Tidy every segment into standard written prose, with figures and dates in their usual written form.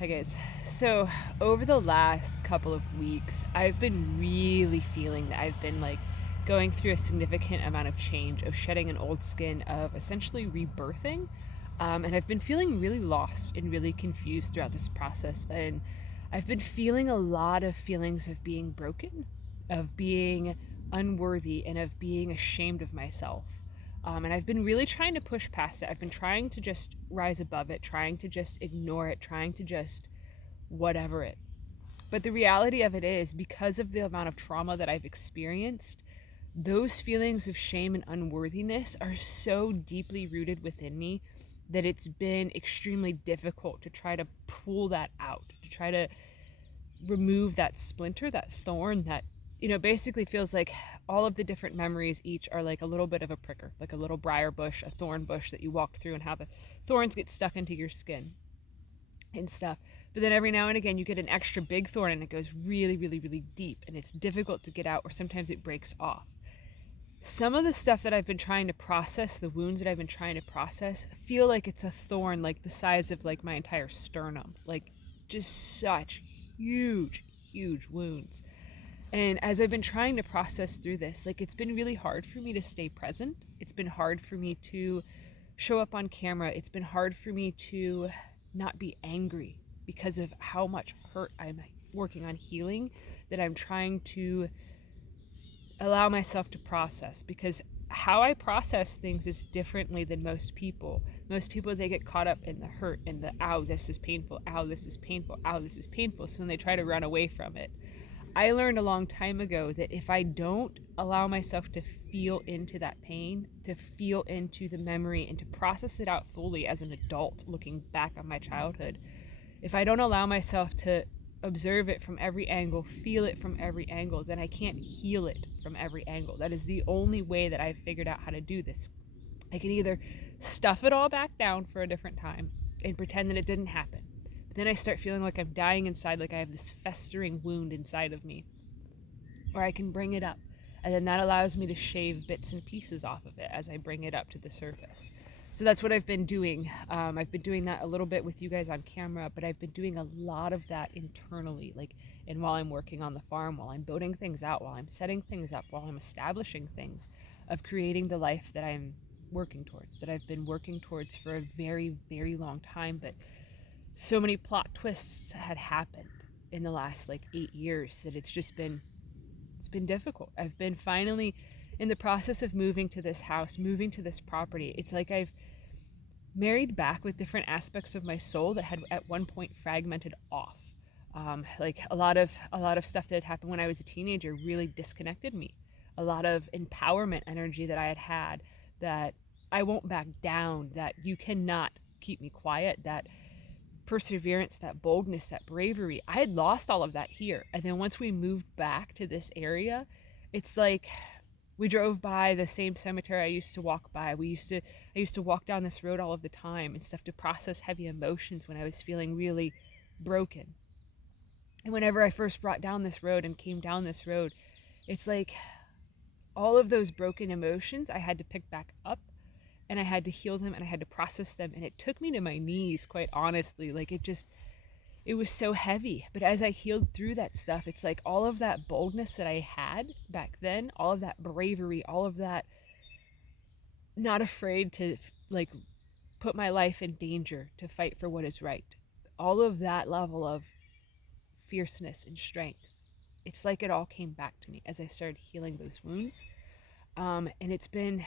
Hi guys. So over the last couple of weeks, I've been really feeling that I've been going through a significant amount of change, of shedding an old skin, of essentially rebirthing. And I've been feeling really lost and really confused throughout this process. And I've been feeling a lot of feelings of being broken, of being unworthy, and of being ashamed of myself. And I've been really trying to push past it. I've been trying to just rise above it, trying to just ignore it, trying to just whatever it. But the reality of it is, because of the amount of trauma that I've experienced, those feelings of shame and unworthiness are so deeply rooted within me that it's been extremely difficult to try to pull that out, to try to remove that splinter, that thorn that, basically feels like all of the different memories each are like a little bit of a pricker, like a little briar bush, a thorn bush that you walked through, and how the thorns get stuck into your skin and stuff. But then every now and again, you get an extra big thorn and it goes really, really, really deep, and it's difficult to get out, or sometimes it breaks off. Some of the stuff that I've been trying to process, the wounds that I've been trying to process, feel like it's a thorn like the size of like my entire sternum, like just such huge, huge wounds. And as I've been trying to process through this, like, it's been really hard for me to stay present. It's been hard for me to show up on camera. It's been hard for me to not be angry because of how much hurt I'm working on healing, that I'm trying to allow myself to process, because how I process things is differently than most people. Most people, they get caught up in the hurt and the, ow, this is painful, ow, this is painful, ow, this is painful. So then they try to run away from it. I learned a long time ago that if I don't allow myself to feel into that pain, to feel into the memory, and to process it out fully as an adult looking back on my childhood, if I don't allow myself to observe it from every angle, feel it from every angle, then I can't heal it from every angle. That is the only way that I've figured out how to do this. I can either stuff it all back down for a different time and pretend that it didn't happen. But then I start feeling like I'm dying inside, like I have this festering wound inside of me. Or I can bring it up, and then that allows me to shave bits and pieces off of it as I bring it up to the surface. So that's what I've been doing. I've been doing that a little bit with you guys on camera, but I've been doing a lot of that internally, and while I'm working on the farm, while I'm building things out, while I'm setting things up, while I'm establishing things, of creating the life that I'm working towards, that I've been working towards for a very, very long time. But so many plot twists had happened in the last 8 years that it's been difficult. I've been finally in the process of moving to this house, moving to this property. It's like I've married back with different aspects of my soul that had at one point fragmented off. Like a lot of stuff that had happened when I was a teenager really disconnected me. A lot of empowerment energy that I had, that I won't back down, that you cannot keep me quiet, that perseverance, that boldness, that bravery. I had lost all of that here. And then once we moved back to this area, it's like we drove by the same cemetery I used to walk by. I used to walk down this road all of the time and stuff, to process heavy emotions when I was feeling really broken. And whenever I first brought down this road and came down this road, it's like all of those broken emotions I had to pick back up, and I had to heal them, and I had to process them, and it took me to my knees, quite honestly. It was so heavy. But as I healed through that stuff, it's like all of that boldness that I had back then, all of that bravery, all of that not afraid to put my life in danger to fight for what is right, all of that level of fierceness and strength, it's like it all came back to me as I started healing those wounds. And it's been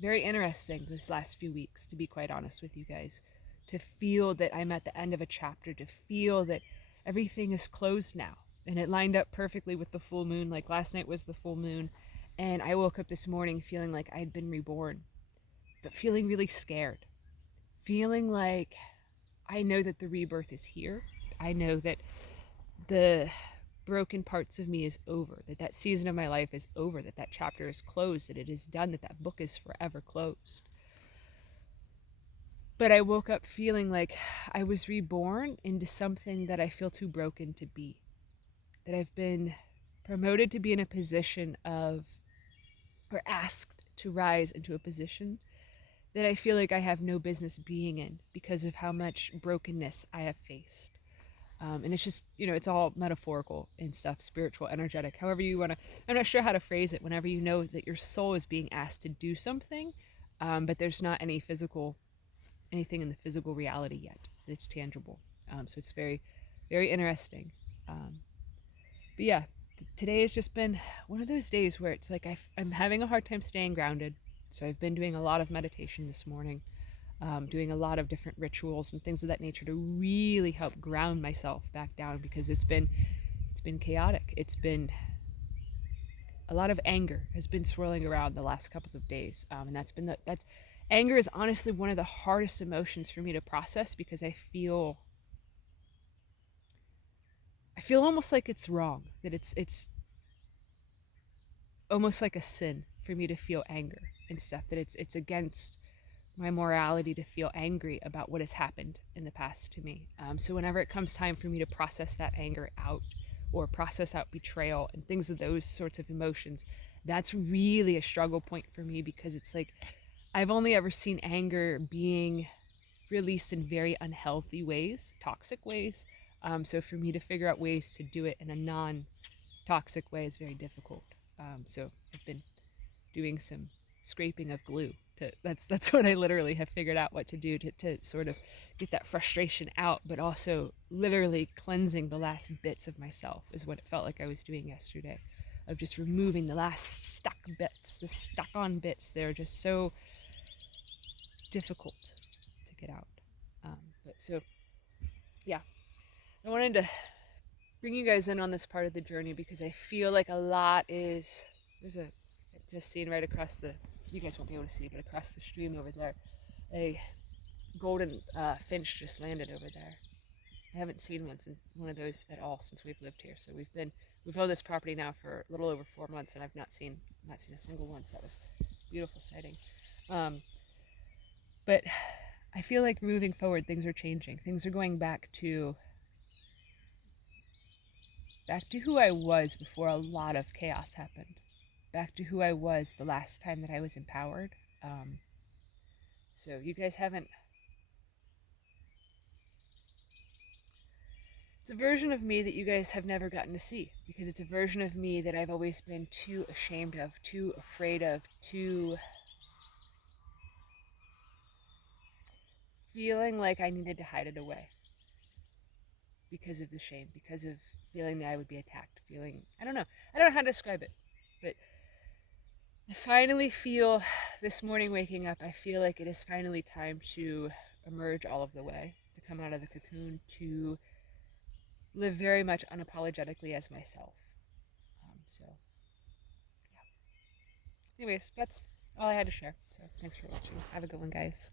very interesting this last few weeks, to be quite honest with you guys, to feel that I'm at the end of a chapter, to feel that everything is closed now. And it lined up perfectly with the full moon. Like last night was the full moon, and I woke up this morning feeling like I'd been reborn, but feeling really scared. Feeling like I know that the rebirth is here. I know that the broken parts of me is over, that season of my life is over, that chapter is closed, that it is done, that book is forever closed. But I woke up feeling like I was reborn into something that I feel too broken to be. That I've been promoted to be in a position of, or asked to rise into a position that I feel like I have no business being in because of how much brokenness I have faced. And it's just, it's all metaphorical and stuff, spiritual, energetic, however you want to. I'm not sure how to phrase it. Whenever you know that your soul is being asked to do something, but there's not anything in the physical reality yet that's tangible. So it's very, very interesting. Um, but yeah, today has just been one of those days where it's like I'm having a hard time staying grounded. So I've been doing a lot of meditation this morning, doing a lot of different rituals and things of that nature to really help ground myself back down, because it's been chaotic. It's been a lot of anger has been swirling around the last couple of days, and that's anger is honestly one of the hardest emotions for me to process, because I feel almost like it's wrong, that it's almost like a sin for me to feel anger and stuff, that it's against my morality to feel angry about what has happened in the past to me. So whenever it comes time for me to process that anger out, or process out betrayal and things of those sorts of emotions, that's really a struggle point for me, because it's like I've only ever seen anger being released in very unhealthy ways, toxic ways. So for me to figure out ways to do it in a non-toxic way is very difficult. So I've been doing some scraping of glue. That's what I literally have figured out what to do to sort of get that frustration out, but also literally cleansing the last bits of myself is what it felt like I was doing yesterday, of just removing the last stuck bits, the stuck on bits. They're just so difficult to get out. But so, yeah, I wanted to bring you guys in on this part of the journey, because I feel like a lot is, just seeing right across you guys won't be able to see, but across the stream over there, a golden finch just landed over there. I haven't seen one of those at all since we've lived here. So we've owned this property now for a little over 4 months, and I've not seen a single one. So that was a beautiful sighting. But I feel like moving forward, things are changing. Things are going back to who I was before a lot of chaos happened. Back to who I was the last time that I was empowered. So you guys haven't. It's a version of me that you guys have never gotten to see, because it's a version of me that I've always been too ashamed of, too afraid of, too feeling like I needed to hide it away because of the shame, because of feeling that I would be attacked, I don't know how to describe it, but I finally feel, this morning waking up, I feel like it is finally time to emerge all of the way, to come out of the cocoon, to live very much unapologetically as myself. So, yeah. Anyways, that's all I had to share. So, thanks for watching. Have a good one, guys.